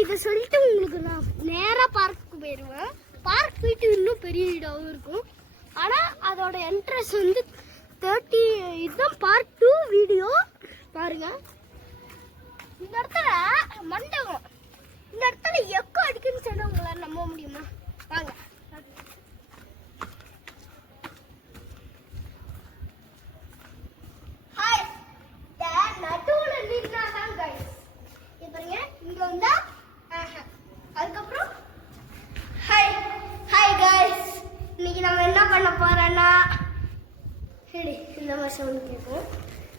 இதை சொல்லிட்டு உங்களுக்கு நான் நேராக பார்க்கு போயிடுவேன். பார்க் போயிட்டு இன்னும் பெரிய இடம் இருக்கும். ஆனால் அதோட என்ட்ரன்ஸ் வந்து 30. இதுதான் பார்ட் 2 வீடியோ பாருங்க. இந்த இடத்துல மண்டபம், இந்த இடத்துல எக்கோ அடிக்குன்னு சொன்னா உங்களால் நம்ப முடியுமா? வாங்க. ஹாய், நடுவில் நின்னாதான் கைஸ். பாருங்க, இங்க வந்தா அதுக்கப்புறம் ஹாய் ஹாய் கைஸ். இன்னைக்கு நம்ம என்ன பண்ண போறோம்னா, சரி இந்த மாதிரி சவுண்ட் கேட்கும்.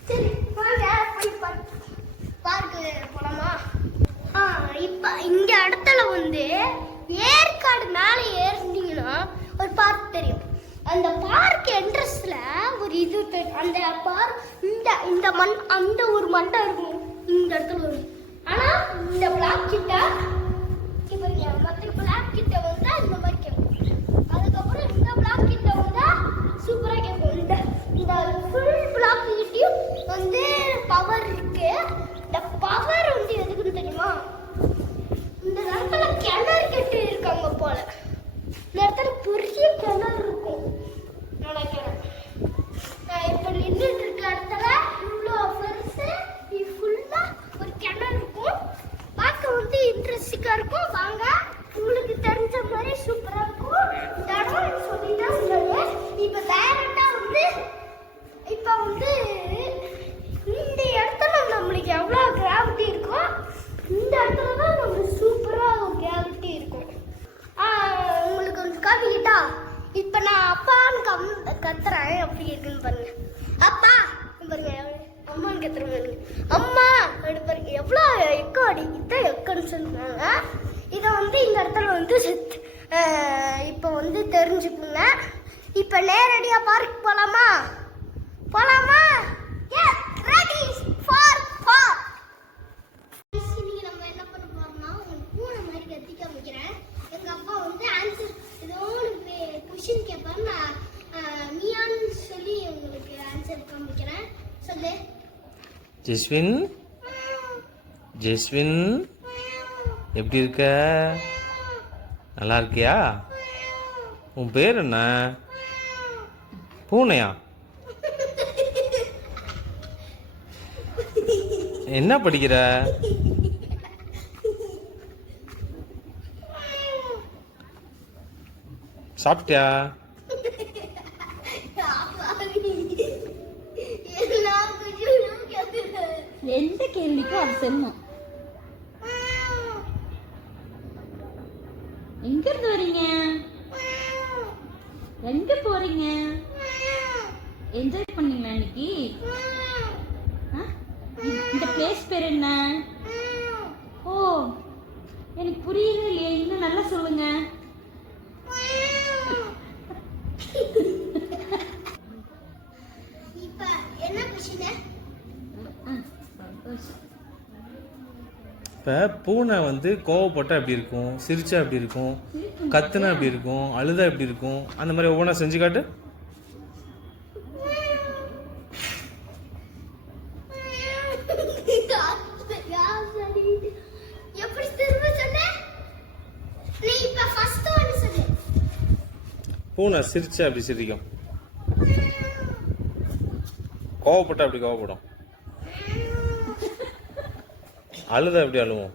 சரி வாங்க போய் பார்க்கு போலாமா? இப்போ இங்க இடத்துல வந்து ஏற்காடு மேலே ஏறினீங்கன்னா ஒரு பார்க் தெரியும். அந்த பார்க் என்ட்ரன்ஸ்ல ஒரு இது அந்த பார்க் இந்த மண் அந்த ஒரு மண்டை இருக்கும் இந்த இடத்துல வரும். ஆனா இந்த பிளாக் கிட்ட மற்ற பிளாக் கிட்ட வந்தா இந்த மாதிரி கேட்கும். அதுக்கப்புறம் இந்த பிளாக் கிட்ட வந்தா சூப்பரா கேட்கும். இந்த ஃபுல் பிளாக் கிட்டயும் வந்து பவர் இருக்கு. இந்த பவர் வந்து எதுக்குன்னு தெரியுமா? இந்த இடத்துல கிணறு கட்டி இருக்காங்க போல. இந்த இடத்துல பெரிய கிணறு இருக்கும் நினைக்கிறேன். நான் இப்ப நின்றுட்டு இருக்க இடத்துல இவ்வளோ பெருசு ஃபுல்லா ஒரு கிணறு இருக்கும். பார்க்க வந்து இன்ட்ரெஸ்டிங்கா இருக்கும். வாங்க, உங்களுக்கு தெரிஞ்ச மாதிரி சூப்பரா இருக்கும் இந்த இடம் சொல்லிதான் சொன்னாங்க. இப்ப டைரக்டா வந்து இந்த இடத்துல நம்மளுக்கு எவ்வளவு கிராவிட்டி இருக்கோ இந்த இடத்துல தான் நம்ம சூப்பரா கிராவிட்டி இருக்கும். உங்களுக்கு வந்து காமிக்கிட்டா இப்ப நான் அப்பான்னு கத்துறேன். எப்படி இருக்குன்னு பாருங்க. அப்பா பாருங்க, அம்மான்னு கத்துறேன் பாருங்க. அம்மா பாருங்க எவ்வளோ எக்கோ அடிக்கிட்ட எக்கோன்னு சொல்லுவாங்க. இதை வந்து இந்த இடத்துல வந்து இப்போ வந்து தெரிஞ்சுக்குங்க. இப்போ நேரடியா பார்க் போலாமா? போலாமா? Ready for park. இன்னைக்கு நம்ம என்ன பண்ண போறோம்னா, உங்களுக்கு பூனை மாதிரி கத்தி காமிக்கிறேன். எங்க அப்பா வந்து ஆன்சர் ஏதோ ஒரு கொஸ்டின் கேட்பாரு. நான் மியான்னு சொல்லி உங்களுக்கு ஆன்சர் காமிக்கிறேன். சொல்லு. ஜெஸ்வின், ஜெஸ்வின் எப்படி இருக்க? நல்லா இருக்கியா? உன் பேர் என்ன? பூனையா? என்ன படிக்கிற? சாப்பிட்டியா? எந்த கேள்விக்கும் அது சொல்லணும். எங்க இருந்து வரீங்க? எங்க போறீங்க? என்ஜாய் பண்ணீங்களா இன்னைக்கு? இந்த பிளேஸ் பேர் என்ன? ஓ, எனக்கு புரியவே இல்லையே, இன்னும் நல்லா சொல்லுங்க. இப்போ பூனை வந்து கோவப்பட்டா எப்படி இருக்கும், சிரிச்சா எப்படி இருக்கும், கத்துனா எப்படி இருக்கும், அழுதா எப்படி இருக்கும், அந்த மாதிரி ஒவ்வொன்றா செஞ்சு காட்டு. பூனை சிரிச்சா அப்படி சிரிக்கும், கோவப்பட்டா அப்படி கோவப்படும், அழுதா எப்படி அழுவோம்.